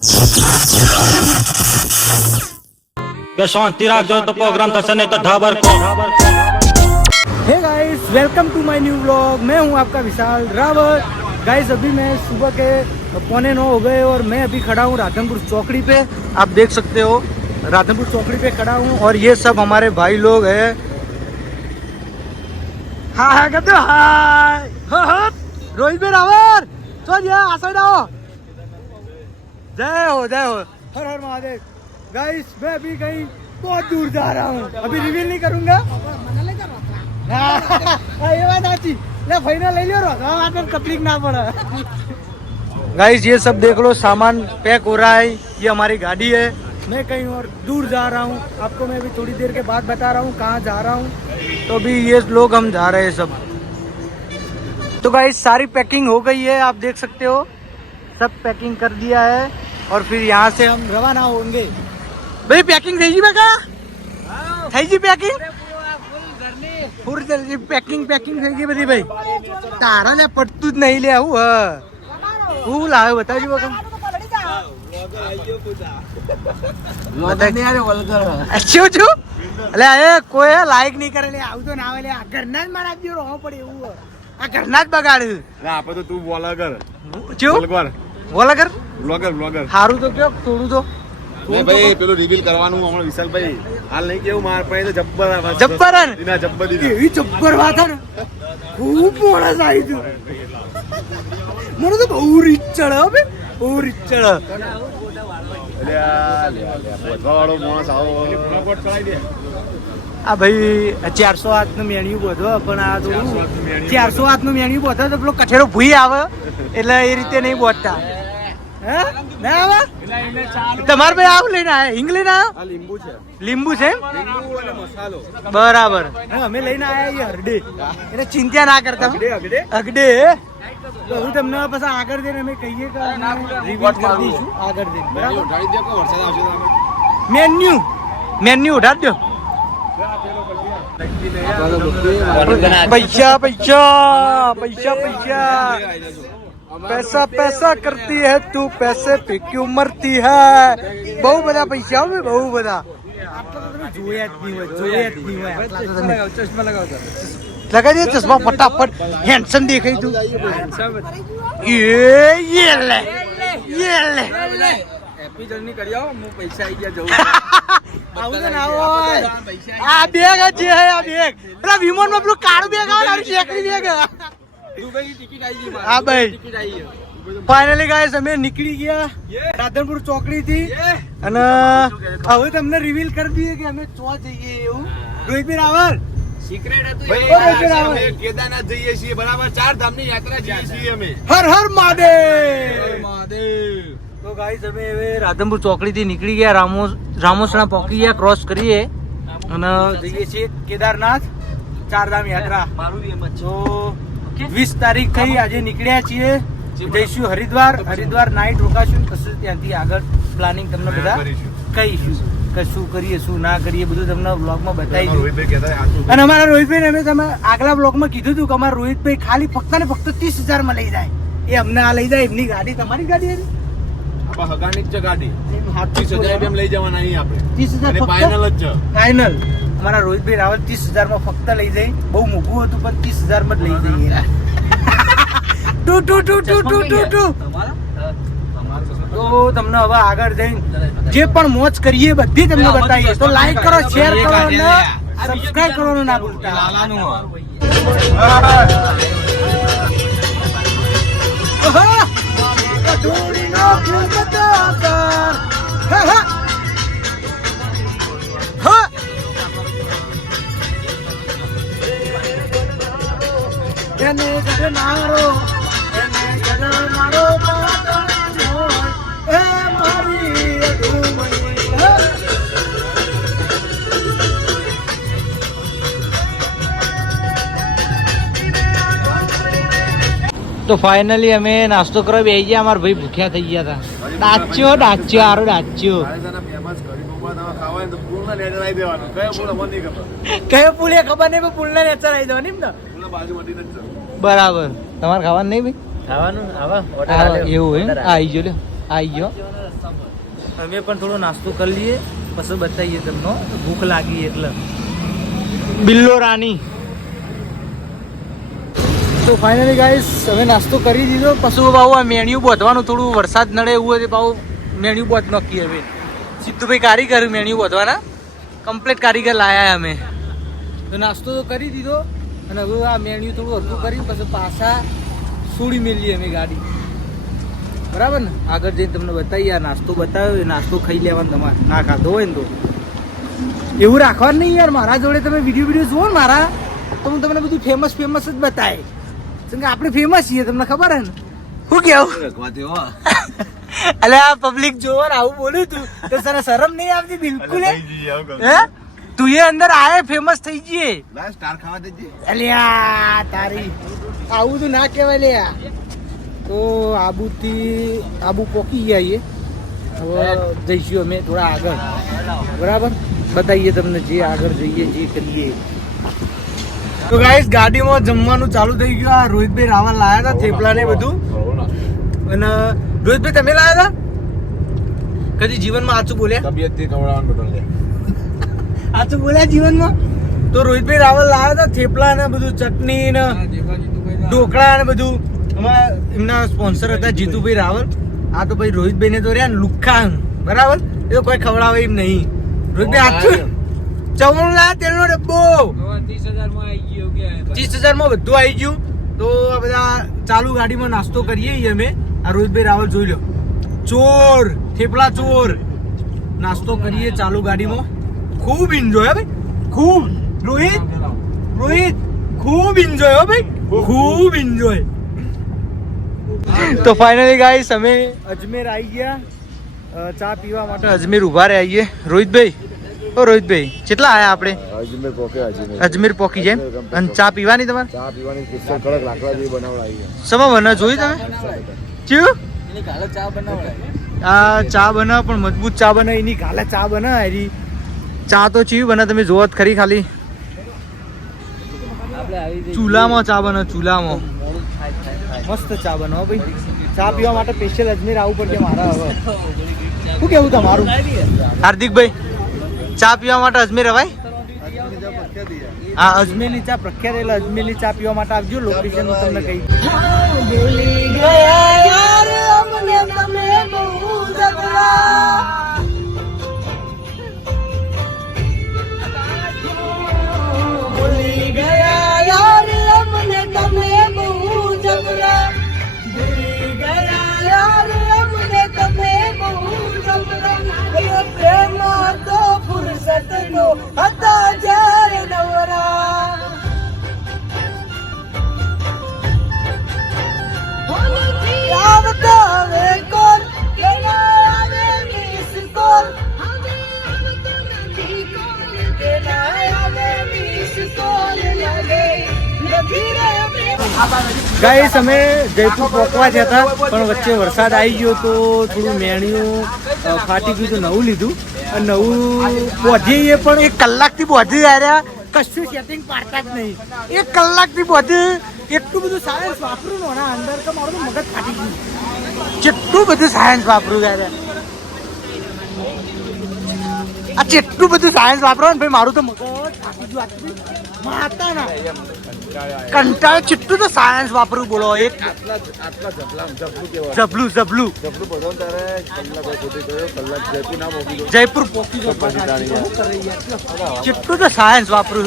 કે શાંતિ રાખજો તો प्रोग्राम થશે નહીં તો ઢાબર को। Hey guys, welcome to my new vlog. मैं हूं आपका विशाल रावत। गाइस, अभी मैं सुबह के 8:45 हो गए और मैं अभी खड़ा हूं राधनपुर चौकड़ी पे। आप देख सकते हो राधनपुर चौकड़ी पे खड़ा हूं और ये सब हमारे भाई लोग हैं। हाँ हाँ कहते हो हाय। रोहित भाई रावत चल ये आसाइड आओ। जय हो हर हर महादेव। गाइस, मैं अभी कहीं बहुत दूर जा रहा हूँ, अभी रिवील नहीं करूंगा। ये बात आची ले फाइनल ले लियो रो आकर तकलीफ ना पड़े। गाइस, ये सब देख लो, सामान पैक हो रहा है। ये हमारी गाड़ी है। मैं कहीं और दूर जा रहा हूँ, आपको मैं अभी थोड़ी देर के बाद बता रहा हूँ कहाँ जा रहा हूँ। तो अभी ये लोग हम जा रहे हैं सब। तो गाइस, सारी पैकिंग हो गई है, आप देख सकते हो सब पैकिंग कर दिया है और फिर यहाँ से हम रवाना होंगे। भाई पैकिंग થઈ ગઈ બકા? થઈ ગઈ પેકિંગ? ફૂલ જલ્દી પેકિંગ થઈ ગઈ બધી ભાઈ. તારા ને પડતું જ નહીં લે આવું. હું લાવે બતાવજો બકા. શું એટલે એ કોઈ લાઈક નહીં કરે લે આવું તો ના આવે લે. આ ઘરના જ મારા જેવો રહો પડે એવું. આ ઘરના જ બગાડ્યું. આપે તો તું બ્લોગર બ્લોગર સારું તો કયો થોડું તો મેં ભાઈ પેલું રિવીલ કરવાનું હમણાં વિશાલભાઈ હાલ નહીં કેવું માર પાસે તો જબ્બર એવી જબ્બર વાત ને ખૂબ મોડસ આવી તું. મને તો બહુ રીચ ચડે હવે બહુ રીચ ચડે. માણસ આવો આ ભાઈ 400 હાથનું મેણ્યું બધો પણ આ થોડું 400 હાથનું મેણ્યું બધો તો પેલો કઠેરો ભૂઈ આવે એટલે એ રીતે નહીં બોલતા. હે ના આવે તમારે ભાઈ આવું લઈને આવ્યા હિંગ લઈને આવ્યા? લીંબુ છે બરાબર. અમે લઈને આવ્યા હરડે એટલે ચિંતા ના કરતા. અગડે તો હું તમને પછી આગળ જઈને અમે કહીએ કે રિવ્યુ કરી દઈશું આગળ જઈને બરાબર. મેન્યુ ઉઠાડ દો. પૈસા पैसा करती है तू पैसे पे क्यों मरती है. બહુ બધા પૈસા આવે બહુ બધા. લગાવી દે ચશ્મા ફટાફટ. હેન્ડસમ દેખાય તું. ये ले હેપી જર્ની કરી આવો હું પૈસા આવી ગયા જવું આવું તો ના હોય. આ બેગ જ છે આ બેગ. પેલા વિમાન માં પેલું કાળું બેગ આવે ને શેકરી બેગ. દુબઈની ટિકિટ આવી ગઈ હા ભાઈ. ટિકિટ આવી ફાઇનલી ગાઈસ અમે નીકળી ગયા રાધનપુર ચોકડી થી અને હવે તમને રિવીલ કરી દઈએ કે અમે ચો જઈએ એવું. રોહિતભાઈ રાવલ સિક્રેટ હતું ભાઈ. અમે કેદારનાથ જઈએ છીએ બરાબર 4 ધામની યાત્રા જઈએ છીએ અમે. હર હર મહાદેવ. તો ગાઈસ અમે હવે રાધનપુર ચોકડી થી નીકળી ગયા રામોસણા પહોંચી ગયા ક્રોસ કરીએ અને જઈએ છીએ કેદારનાથ 4 ધામ યાત્રા. તો 20 તારીખ થઈ આજે નીકળ્યા છીએ. જઈશું હરિદ્વાર નાઈટ રોકાશું પછી ત્યાંથી આગળ પ્લાનિંગ તમને બધા કહીશું કે શું કરીએ શું ના કરીએ બધું તમને બ્લોગમાં બતાવી દઉં. અને અમારા રોહિતભાઈ અમે તમે આગલા બ્લોગમાં કીધું હતું કે અમારા રોહિતભાઈ ખાલી ફક્ત ને ફક્ત 30,000 માં લઈ જાય. એ અમને આ લઈ જાય એમની ગાડી. તમારી ગાડી હતી હગાની જ ગાડી 30,000 એમ લઈ જવાના અહીં આપણે 30,000 ફાઇનલ જ છે. ફાઇનલ અમારા રોહિતભાઈ રાવલ 30,000 માં ફક્ત લઈ જાય. બહુ મોંઘું હતું પણ 30,000 માં જ લઈ જઈએ. ટુ તો તમને હવે આગળ જઈને જે પણ મોજ કરીએ બધી તમને બતાવીએ. તો લાઈક કરો, શેર કરો અને સબસ્ક્રાઇબ કરવાનું ના ભૂલતા. એને ગઢનારો એ મારી તો ફાઇનલી અમે નાસ્તો કરવા બેસી ગયા. અમારા ભાઈ ભૂખ્યા થઈ ગયા હતા. ડાચ્યો આરો ડાચ્યો. કયો પુલ એ ખબર નહીં પુલ ને નેચર આવી દેવાની ને બરાબર. તમારે ખાવાનું નહીં ભાઈ? ખાવાનું એવું હે. આવી ગયો લ્યો આવી ગયો. અમે પણ થોડો નાસ્તો કરી લઈએ પછી બતાવીએ તમને ભૂખ લાગી એટલે બિલ્લો રાની. તો ફાઇનલી ગાઈસ હવે નાસ્તો કરી દીધો પછી બાબુ આ મેન્યુ બોધવાનું થોડું વરસાદ નડે એવું હોય બાબુ મેન્યુ બોધ નક્કી હવે સિદ્ધુભાઈ કારીગર મેન્યુ બોધવાના કમ્પ્લીટ કારીગર લાયા અમે તો નાસ્તો તો કરી દીધો અને હવે આ મેન્યુ થોડું હલકું કરી પછી પાછા છોડી મેલીએ અમે ગાડી બરાબર ને આગળ જઈને તમને બતાવીએ આ નાસ્તો બતાવ્યો એ નાસ્તો ખાઈ લેવાનો તમારે ના ખાધો હોય ને તો એવું રાખવાનું નહીં યાર મારા જોડે તમે વિડીયો જુઓ ને મારા તો હું તમને બધું ફેમસ જ બતાવે કેમ કે આપણે ફેમસ છીએ તમને ખબર હે ને શું કેવું અલે આ પબ્લિક જોવો ને આવું બોલું તું તો તને શરમ નહીં આવતી બિલકુલ હે તું એ અંદર આયે ફેમસ થઈ જઈએ સ્ટાર ખાવા દેજે અલ્યા તારી આવું તો ના કહેવાય લે તો આબુ પોકી ગયા હવે જઈશું અમે થોડા આગળ બરાબર બતાવીએ તમને જે આગળ જઈએ જે કરીએ. તો ગાઈસ ગાડીમાં જમવાનું ચાલુ થઈ ગયું. આ રોહિતભાઈ રાવલ લાયા હતા થેપલા ને બધું અને રોહિતભાઈ તમે લાયા હતા કદી જીવનમાં આચું બોલ્યા તબિયતથી ખવડાવવાનું બધું લે આચું બોલ્યા જીવનમાં તો રોહિતભાઈ રાવલ લાયા હતા થેપલા ને બધું ચટણી ને ઢોકળા ને બધું એમના સ્પોન્સર હતા જીતુભાઈ રાવલ. આ તો ભાઈ રોહિતભાઈ ને તો રહ્યા ને લુખ્ખા બરાબર એ તો કોઈ ખવડાવે એમ નહીં. રોહિતભાઈ આચું 54 લાખ તેલનો ડબ્બો 30,000 માં બધું આવી ગયું. તો આ બધા ચાલુ ગાડીમાં નાસ્તો કરીએ અમે. આ રોહિતભાઈ રાવલ જોઈ લો ચોર થેપલા ચોર નાસ્તો કરીએ ચાલુ ગાડીમાં. ખૂબ એન્જોય ભાઈ ખૂબ રોહિત ખૂબ એન્જોય હો ભાઈ ખૂબ એન્જોય. તો ફાઇનલી ગાઈસ અમે અજમેર આવી ગયા ચા પીવા માટે અજમેર ઉભા રહ્યા છીએ. રોહિતભાઈ ઓ રોહિતભાઈ કેટલા આયા આપણે અજમેર પોકી જાય અને ચા પીવાની તમારે ચા પીવાની સ્પેશિયલ કડક લાકડા જેવી બનાવડાવી સમા બના જોઈ તમે ચિયું આ ચા બના પણ મજબૂત ચા બના એની ગાલે ચા બના એની ચા તો ચીવી બના તમે જોવો જ ખરી ખાલી ચૂલામાં ચા બના ચૂલામાં મસ્ત ચા બનાવો ભાઈ. ચા પીવા માટે સ્પેશિયલ અજમેર આવવું પડશે મારા હવે શું કેવું તમારું હાર્દિકભાઈ ચા પીવા માટે અજમેર હવાય હા અજમેરની ચા પ્રખ્યાત એટલે અજમેરની ચા પીવા માટે આવજો લોકેશન હું તમને કહી ગાઈસ અમે જયપુર પહોંચવા જતા પણ વચ્ચે વરસાદ આવી ગયો તો થોડું મેણિયું ફાટી ગયું તો નવું લીધું અને નવું બોધીએ પણ 1 કલાકથી બોધી આવ્યા કશું સેટિંગ પાડતા જ નહીં. 1 કલાકથી બોધી એટલું બધું સાયન્સ વાપરું ને અંદર તો મારું મગજ ફાટી ગયું જેટલું બધું સાયન્સ વાપરું ત્યારે આ જેટલું બધું સાયન્સ વાપરો ને ભાઈ મારું તો મગજ ફાટી ગયું માતા ના કંટાળ કેટલું તો સાયન્સ વાપરું બોલો એક જબલું જયપુર પોકી કેટલું તો સાયન્સ વાપરું